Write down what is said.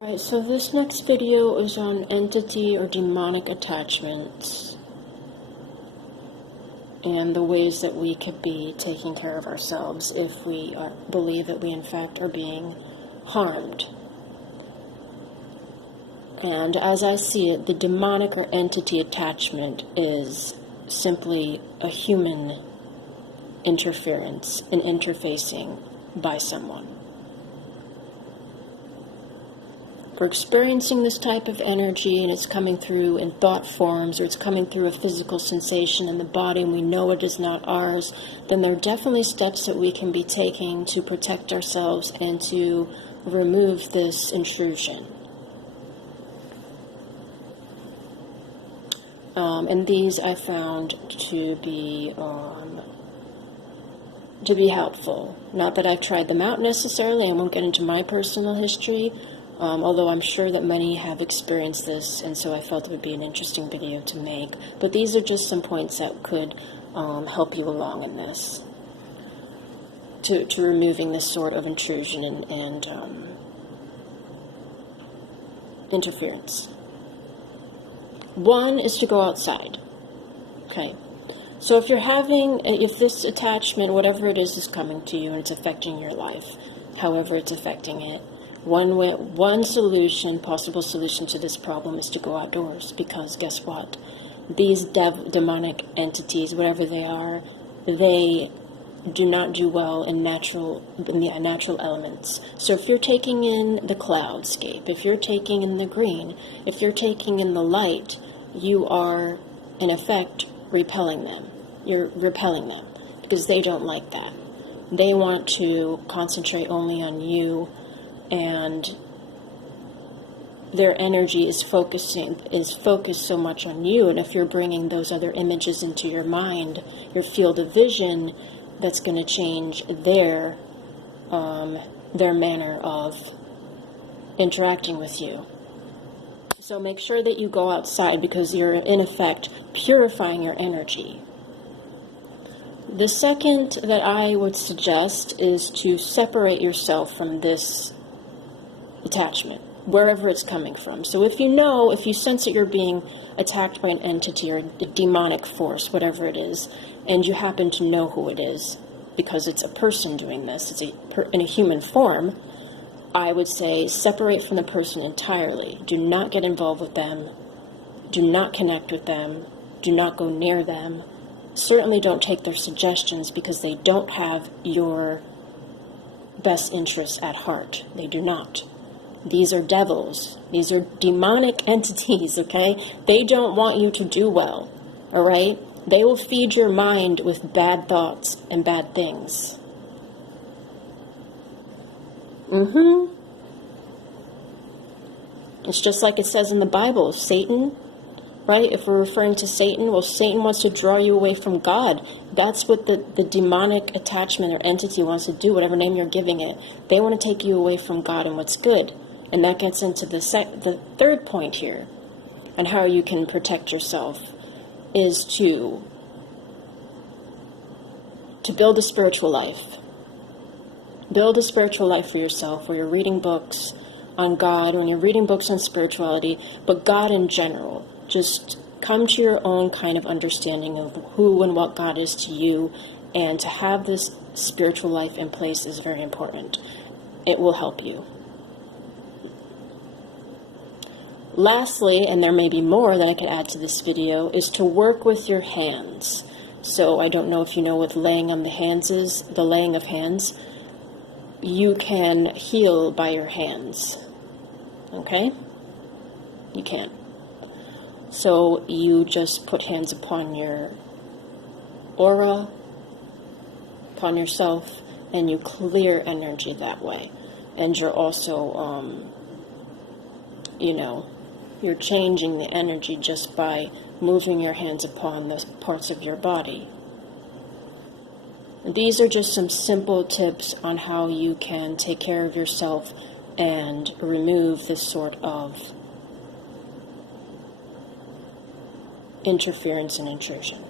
Alright, so this next video is on entity or demonic attachments and the ways that we could be taking care of ourselves if we believe that we in fact are being harmed. And as I see it, the demonic or entity attachment is simply a human interference and interfacing by someone. We're experiencing this type of energy and it's coming through in thought forms or it's coming through a physical sensation in the body and we know it is not ours, then there are definitely steps that we can be taking to protect ourselves and to remove this intrusion. And these I found to be helpful. Not that I've tried them out necessarily, I won't get into my personal history, although I'm sure that many have experienced this, and so I felt it would be an interesting video to make. But these are just some points that could help you along in this, to removing this sort of intrusion and interference. One is to go outside. Okay. So if this attachment, whatever it is coming to you and it's affecting your life, however it's affecting it, one solution, possible solution to this problem is to go outdoors, because guess what? These demonic entities, whatever they are, they do not do well in the natural elements. So if you're taking in the cloudscape, if you're taking in the green, if you're taking in the light, you are, in effect, repelling them. You're repelling them, because they don't like that. They want to concentrate only on you, and their energy is focused so much on you. And if you're bringing those other images into your mind, your field of vision, that's going to change their manner of interacting with you. So make sure that you go outside, because you're in effect purifying your energy. The second that I would suggest is to separate yourself from this attachment, wherever it's coming from. So if you sense that you're being attacked by an entity or a demonic force, whatever it is, and you happen to know who it is, because it's a person doing this, it's in a human form, I would say separate from the person entirely. Do not get involved with them. Do not connect with them. Do not go near them. Certainly don't take their suggestions, because they don't have your best interests at heart. They do not. These are devils. These are demonic entities, okay? They don't want you to do well, all right? They will feed your mind with bad thoughts and bad things. It's just like it says in the Bible, Satan, right? If we're referring to Satan, well, Satan wants to draw you away from God. That's what the demonic attachment or entity wants to do, whatever name you're giving it. They want to take you away from God and what's good. And that gets into the third point here, on how you can protect yourself, is to build a spiritual life. Build a spiritual life for yourself, where you're reading books on God, when you're reading books on spirituality, but God in general. Just come to your own kind of understanding of who and what God is to you, and to have this spiritual life in place is very important. It will help you. Lastly, and there may be more that I could add to this video, is to work with your hands. So I don't know if you know what laying on the hands is, the laying of hands. You can heal by your hands. Okay? You can. So you just put hands upon your aura, upon yourself, and you clear energy that way. And you're also, you're changing the energy just by moving your hands upon the parts of your body. These are just some simple tips on how you can take care of yourself and remove this sort of interference and intrusion.